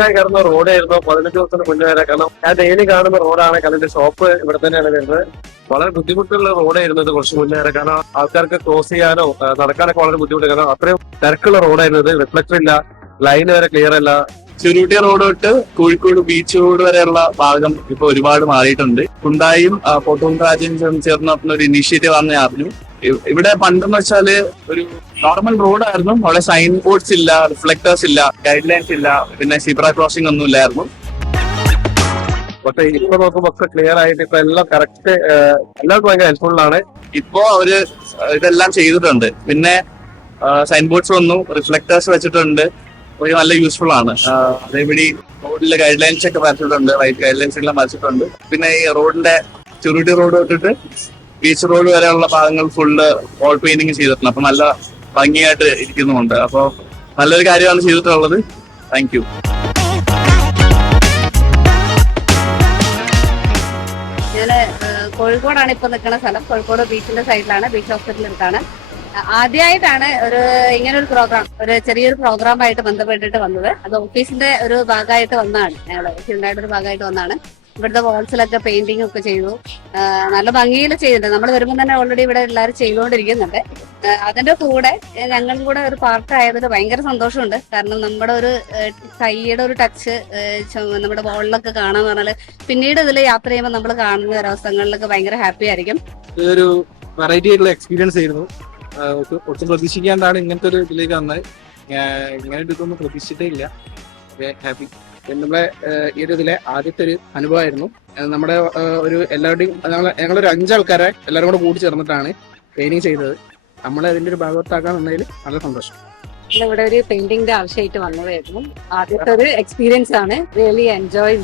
വർഷമായി കിടന്ന റോഡായിരുന്നു 15 ദിവസത്തിന് മുന്നേ വരെ. കാരണം ഞാൻ ഡെയിലി കാണുന്ന റോഡാണ്. അതിന്റെ ഷോപ്പ് ഇവിടെ തന്നെയാണ് വരുന്നത്. വളരെ ബുദ്ധിമുട്ടുള്ള റോഡായിരുന്നു ഇത് കുറച്ച് മുന്നേ വരെ. കാരണം ആൾക്കാർക്ക് ക്രോസ് ചെയ്യാനോ നടക്കാനൊക്കെ വളരെ ബുദ്ധിമുട്ട്. കാരണം അത്രയും തിരക്കുള്ള റോഡായിരുന്നു. റിഫ്ലക്ടർ ഇല്ല, ലൈൻ വരെ ക്ലിയർ അല്ല. ചുരുട്ടിയ റോഡ് തൊട്ട് കോഴിക്കോട് ബീച്ച് റോഡ് വരെയുള്ള ഭാഗം ഇപ്പൊ ഒരുപാട് മാറിയിട്ടുണ്ട്. കുണ്ടായും പൊട്ടൂൺ രാജ്യം ചേർന്ന് നടത്തുന്ന ഒരു ഇനീഷ്യേറ്റീവ് ആണെന്ന് ഞാൻ അറിഞ്ഞു. ഇവിടെ പണ്ടെന്ന് വെച്ചാല് ഒരു നോർമൽ റോഡായിരുന്നു. അവിടെ സൈൻ ബോർഡ്സ് ഇല്ല, റിഫ്ലക്ടേഴ്സ് ഇല്ല, ഗൈഡ് ലൈൻസ് ഇല്ല, പിന്നെ സിബ്ര ക്രോസിംഗ് ഒന്നും ഇല്ലായിരുന്നു. പക്ഷെ ഇപ്പൊ നോക്കുമ്പോ ഒക്കെ ക്ലിയർ ആയിട്ട് ഇപ്പൊ എല്ലാം കറക്റ്റ്, എല്ലാവർക്കും ഭയങ്കര ഹെൽപ്ഫുൾ ആണ്. ഇപ്പോ അവര് ഇതെല്ലാം ചെയ്തിട്ടുണ്ട്. പിന്നെ സൈൻ ബോർഡ്സ് വന്നു, റിഫ്ലക്ടേഴ്സ് വെച്ചിട്ടുണ്ട്. ഒരു നല്ല യൂസ്ഫുൾ ആണ്. അതേപടി റോഡിലെ ഗൈഡ് ലൈൻസ് ഒക്കെ വരച്ചിട്ടുണ്ട്, വൈറ്റ് ഗൈഡ് ലൈൻസ് എല്ലാം വരച്ചിട്ടുണ്ട്. പിന്നെ ഈ റോഡിന്റെ ചുരുട്ടി റോഡ് തൊട്ടിട്ട് ബീച്ച് റോഡ് വരെയുള്ള ഭാഗങ്ങൾ ഫുള്ള് വാൾ പെയിന്റിങ് ചെയ്തിട്ടുണ്ട്. അപ്പൊ നല്ല ഭംഗിയായിട്ട് ഇരിക്കുന്നുണ്ട്. അപ്പൊ നല്ലൊരു കാര്യമാണ് ചെയ്തിട്ടുള്ളത്. Thank you. ഞാന് കോഴിക്കോടാണ് ഇപ്പൊ നിൽക്കുന്ന സ്ഥലം. കോഴിക്കോട് ബീച്ചിന്റെ സൈഡിലാണ്, ബീച്ച് ഹോസ്പിറ്റലിൽ അടുത്താണ്. ആദ്യമായിട്ടാണ് ഇങ്ങനൊരു പ്രോഗ്രാം, ഒരു ചെറിയൊരു പ്രോഗ്രാമായിട്ട് ബന്ധപ്പെട്ടിട്ട് വന്നത്. അത് ഓഫീസിന്റെ ഒരു ഭാഗമായിട്ട് വന്നതാണ്. ഞങ്ങളുടെ ഓഫീസിന്റെ ഒരു ഭാഗമായിട്ട് വന്നതാണ്. ഇവിടുത്തെ വാൾസിലൊക്കെ പെയിന്റിംഗ് ഒക്കെ ചെയ്തു. നല്ല ഭംഗിയിൽ ചെയ്തിട്ടുണ്ട്. നമ്മൾ വരുമ്പോൾ തന്നെ ഓൾറെഡി ഇവിടെ എല്ലാവരും ചെയ്തുകൊണ്ടിരിക്കുന്നുണ്ട്. അതിന്റെ കൂടെ ഞങ്ങളും കൂടെ ഒരു പാർട്ട് ആയതിൽ ഭയങ്കര സന്തോഷമുണ്ട്. കാരണം നമ്മുടെ ഒരു കൈയുടെ ഒരു ടച്ച് നമ്മുടെ വാളിലൊക്കെ കാണാന്ന് പറഞ്ഞാല് പിന്നീട് ഇതിൽ യാത്ര ചെയ്യുമ്പോൾ നമ്മൾ കാണുന്ന ഒരവസ്ഥകളിലൊക്കെ ഭയങ്കര ഹാപ്പി ആയിരിക്കും. ഇതൊരു വെറൈറ്റി ആയിട്ടുള്ള എക്സ്പീരിയൻസ് ആയിരുന്നു. ഒട്ടും പ്രതീക്ഷിക്കാണ്ടാണ് ഇങ്ങനത്തെ ഒരു ഇതിലേക്ക് വന്നത്. ഇങ്ങനെ ഇതൊന്നും പ്രതീക്ഷിച്ചിട്ടേ ഇല്ല. ഹാപ്പി. നമ്മളെ ഈ ഒരു ഇതിലെ ആദ്യത്തെ ഒരു അനുഭവമായിരുന്നു. നമ്മുടെ ഒരു എല്ലാവരുടെയും ഞങ്ങളൊരു 5 ആൾക്കാരെ എല്ലാവരും കൂടെ കൂടി ചേർന്നിട്ടാണ് പെയിന്റിങ് ചെയ്തത്. നമ്മളെ അതിന്റെ ഒരു ഭാഗത്താക്കാൻ വന്നതിൽ നല്ല സന്തോഷം. ഇവിടെ ഒരു പെയിന്റിങ്ങിന്റെ ആവശ്യമായിട്ട് വന്നതായിരുന്നു. ആദ്യത്തെ ഒരു എക്സ്പീരിയൻസ് ആണ്. Really enjoy.